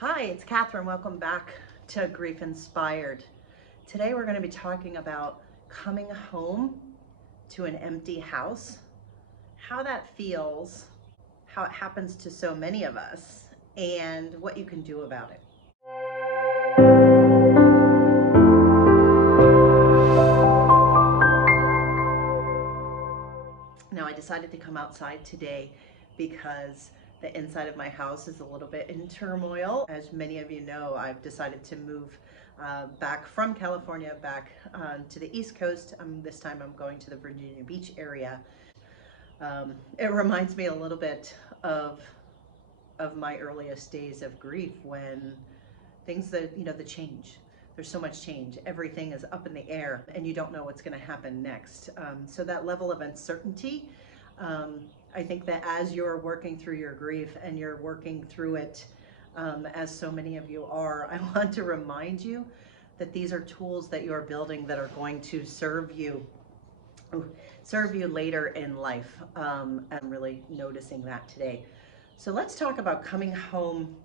Hi, it's Catherine. Welcome back to Grief Inspired. Today we're going to be talking about coming home to an empty house, how that feels, how it happens to so many of us, and what you can do about it. Now, I decided to come outside today because the inside of my house is a little bit in turmoil. As many of you know, I've decided to move back from California back to the East Coast. This time I'm going to the Virginia Beach area. It reminds me a little bit of my earliest days of grief, when things the change. There's so much change. Everything is up in the air and you don't know what's going to happen next. So that level of uncertainty, I think that as you're working through your grief and you're working through it, as so many of you are, I want to remind you that these are tools that you're building that are going to serve you later in life. I'm really noticing that today. So let's talk about coming home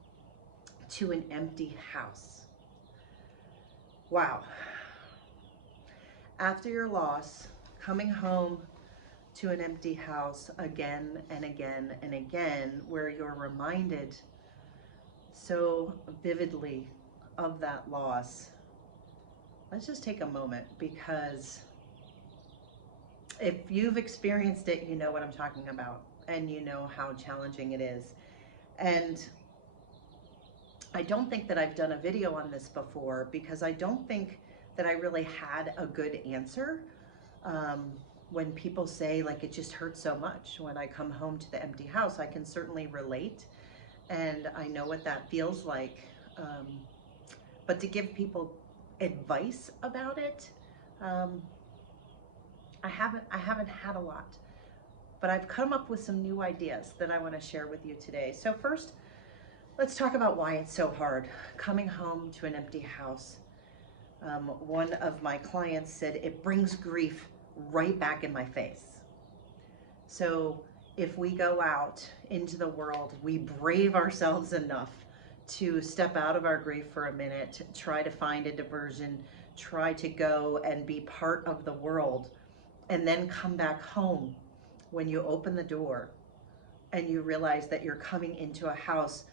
to an empty house. Wow. After your loss, coming home to an empty house again and again and again, where you're reminded so vividly of that loss. Let's just take a moment, because if you've experienced it, you know what I'm talking about, and you know how challenging it is. And I don't think that I've done a video on this before, because I don't think that I really had a good answer. When people say, like, it just hurts so much when I come home to the empty house, I can certainly relate, and I know what that feels like. But to give people advice about it, I haven't had a lot, but I've come up with some new ideas that I want to share with you today. So first, let's talk about why it's so hard coming home to an empty house. One of my clients said, it brings grief right back in my face. So if we go out into the world, we brave ourselves enough to step out of our grief for a minute, try to find a diversion, try to go and be part of the world, and then come back home. When you open the door and you realize that you're coming into a house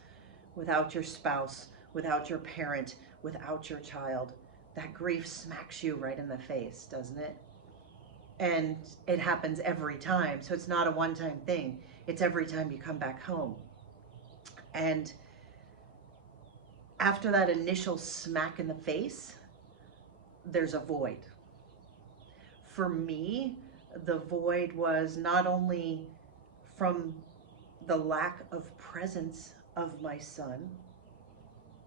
without your spouse, without your parent, without your child, that grief smacks you right in the face, doesn't it? And it happens every time. So it's not a one-time thing. It's every time you come back home. And after that initial smack in the face, there's a void. For me, the void was not only from the lack of presence of my son,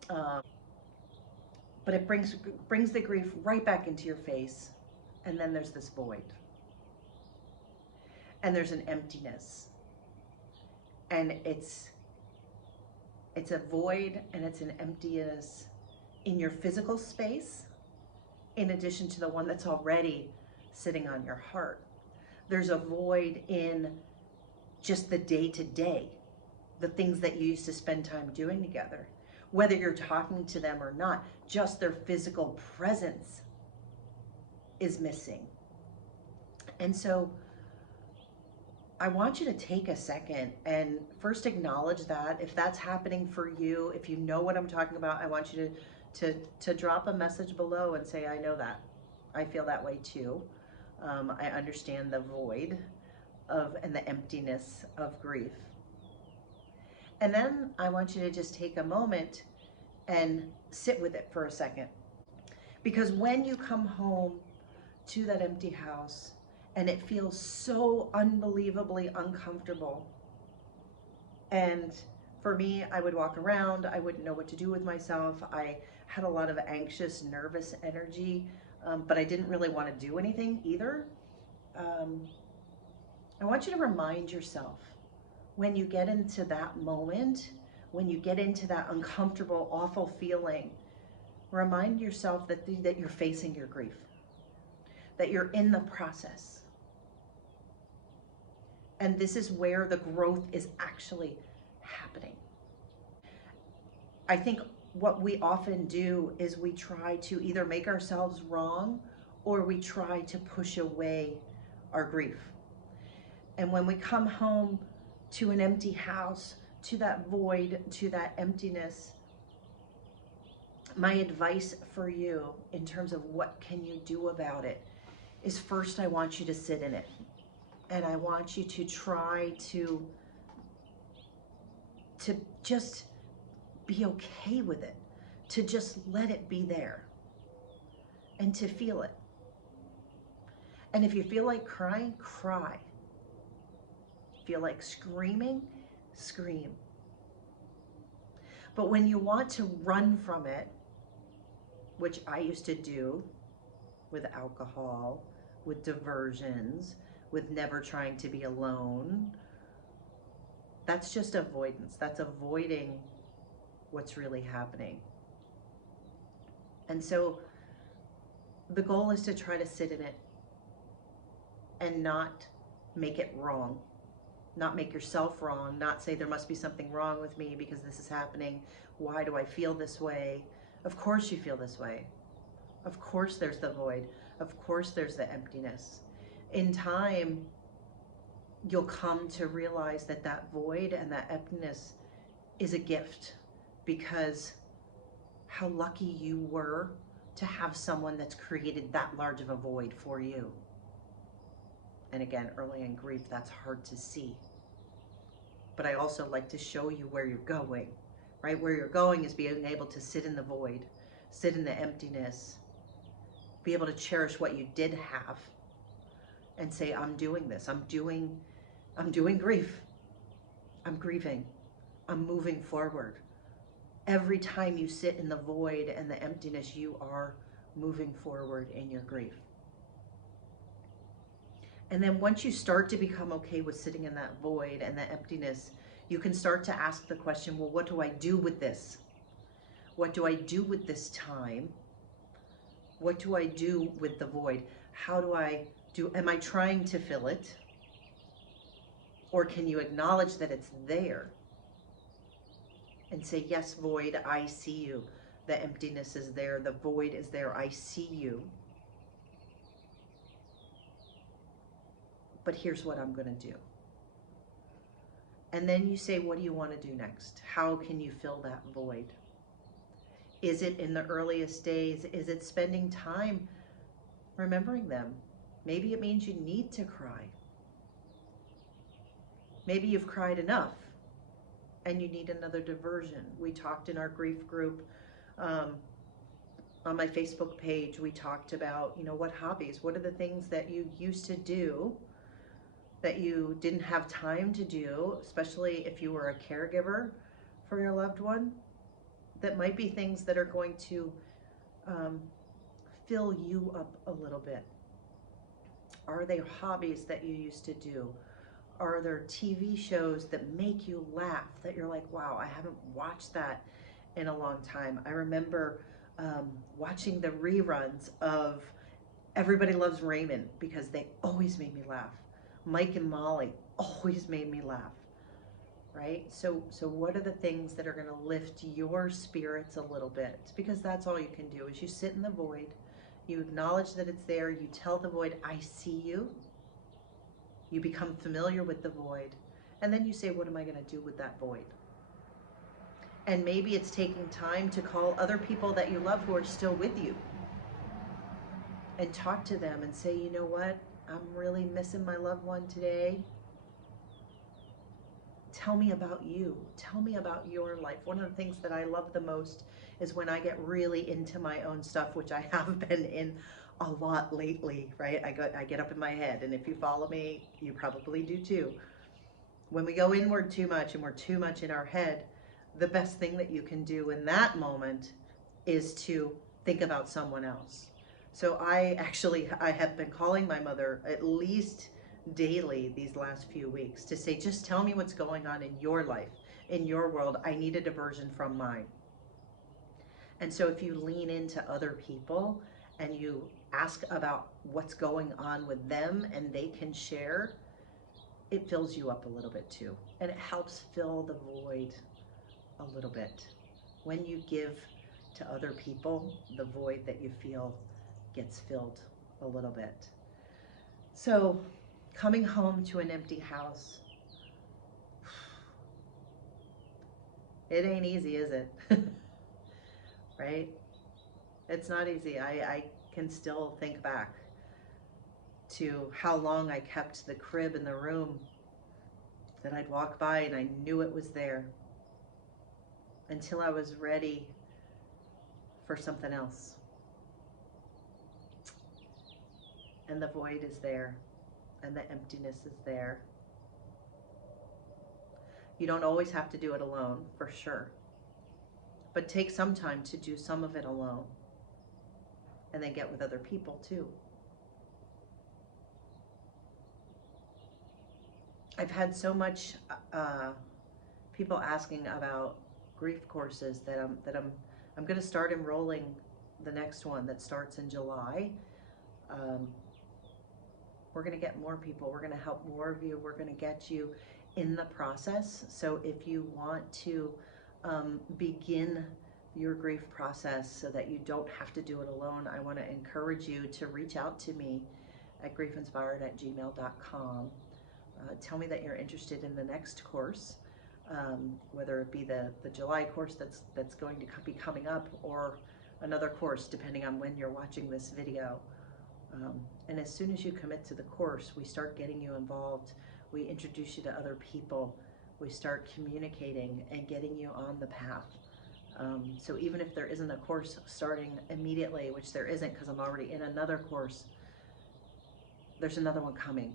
but it brings the grief right back into your face. And then there's this void. And there's an emptiness. And it's a void, and it's an emptiness in your physical space, in addition to the one that's already sitting on your heart. There's a void in just the day-to-day, the things that you used to spend time doing together. Whether you're talking to them or not, just their physical presence is missing. And so I want you to take a second and first acknowledge that. If that's happening for you, if you know what I'm talking about, I want you to drop a message below and say, I know that. I feel that way too. I understand the void and the emptiness of grief. And then I want you to just take a moment and sit with it for a second. Because when you come home to that empty house and it feels so unbelievably uncomfortable, and for me, I would walk around, I wouldn't know what to do with myself. I had a lot of anxious, nervous energy, but I didn't really want to do anything either. I want you to remind yourself, when you get into that moment, when you get into that uncomfortable, awful feeling, remind yourself that you're facing your grief, that you're in the process. And this is where the growth is actually happening. I think what we often do is we try to either make ourselves wrong or we try to push away our grief. And when we come home to an empty house, to that void, to that emptiness, my advice for you in terms of what can you do about it is, first I want you to sit in it. And I want you to try to just be okay with it, to just let it be there and to feel it. And if you feel like crying, cry. Feel like screaming, scream. But when you want to run from it, which I used to do with alcohol, with diversions, with never trying to be alone, that's just avoidance. That's avoiding what's really happening. And so the goal is to try to sit in it and not make it wrong. Not make yourself wrong, not say there must be something wrong with me because this is happening. Why do I feel this way? Of course you feel this way. Of course there's the void. Of course there's the emptiness. In time, you'll come to realize that that void and that emptiness is a gift, because how lucky you were to have someone that's created that large of a void for you. And again, early in grief, that's hard to see. But I also like to show you where you're going, right? Where you're going is being able to sit in the void, sit in the emptiness, be able to cherish what you did have and say, I'm doing this. I'm doing grief. I'm grieving. I'm moving forward. Every time you sit in the void and the emptiness, you are moving forward in your grief. And then once you start to become okay with sitting in that void and that emptiness, you can start to ask the question, well, what do I do with this? What do I do with this time? What do I do with the void? How do I do, am I trying to fill it? Or can you acknowledge that it's there and say, yes, void, I see you. The emptiness is there. The void is there. I see you. But here's what I'm going to do. And then you say, what do you want to do next? How can you fill that void? Is it in the earliest days? Is it spending time remembering them? Maybe it means you need to cry. Maybe you've cried enough and you need another diversion. We talked in our grief group, on my Facebook page, we talked about, what hobbies, what are the things that you used to do that you didn't have time to do, especially if you were a caregiver for your loved one, that might be things that are going to fill you up a little bit. Are they hobbies that you used to do? Are there TV shows that make you laugh, that you're like, wow, I haven't watched that in a long time? I remember watching the reruns of Everybody Loves Raymond because they always made me laugh. Mike and Molly always made me laugh, right? So what are the things that are going to lift your spirits a little bit? It's because that's all you can do is you sit in the void, you acknowledge that it's there, you tell the void, I see you. You become familiar with the void, and then you say, what am I going to do with that void? And maybe it's taking time to call other people that you love who are still with you and talk to them and say, you know what? I'm really missing my loved one today. Tell me about you. Tell me about your life. One of the things that I love the most is when I get really into my own stuff, which I have been in a lot lately, right? I get up in my head, and if you follow me, you probably do too. When we go inward too much and we're too much in our head, the best thing that you can do in that moment is to think about someone else. So I have been calling my mother at least daily these last few weeks to say, just tell me what's going on in your life, in your world. I need a diversion from mine. And so if you lean into other people and you ask about what's going on with them and they can share, it fills you up a little bit too. And it helps fill the void a little bit. when you give to other people, the void that you feel gets filled a little bit. So coming home to an empty house, it ain't easy, is it? Right? It's not easy. I can still think back to how long I kept the crib in the room, that I'd walk by and I knew it was there, until I was ready for something else. And the void is there, and the emptiness is there. You don't always have to do it alone, for sure. But take some time to do some of it alone, and then get with other people too. I've had so much people asking about grief courses that I'm going to start enrolling the next one that starts in July. We're going to get more people. We're going to help more of you. We're going to get you in the process. So if you want to begin your grief process so that you don't have to do it alone, I want to encourage you to reach out to me at GriefInspired@gmail.com. Tell me that you're interested in the next course, whether it be the July course that's going to be coming up, or another course depending on when you're watching this video. And as soon as you commit to the course, we start getting you involved. We introduce you to other people. We start communicating and getting you on the path. So even if there isn't a course starting immediately, which there isn't because I'm already in another course, there's another one coming.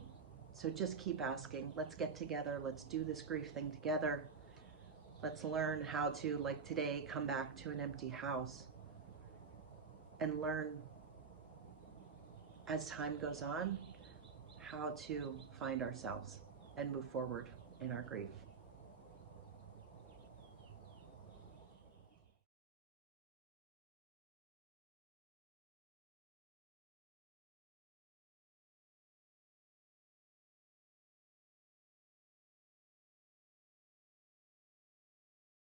So just keep asking. Let's get together. Let's do this grief thing together. Let's learn how to, like today, come back to an empty house and learn, as time goes on, how to find ourselves and move forward in our grief.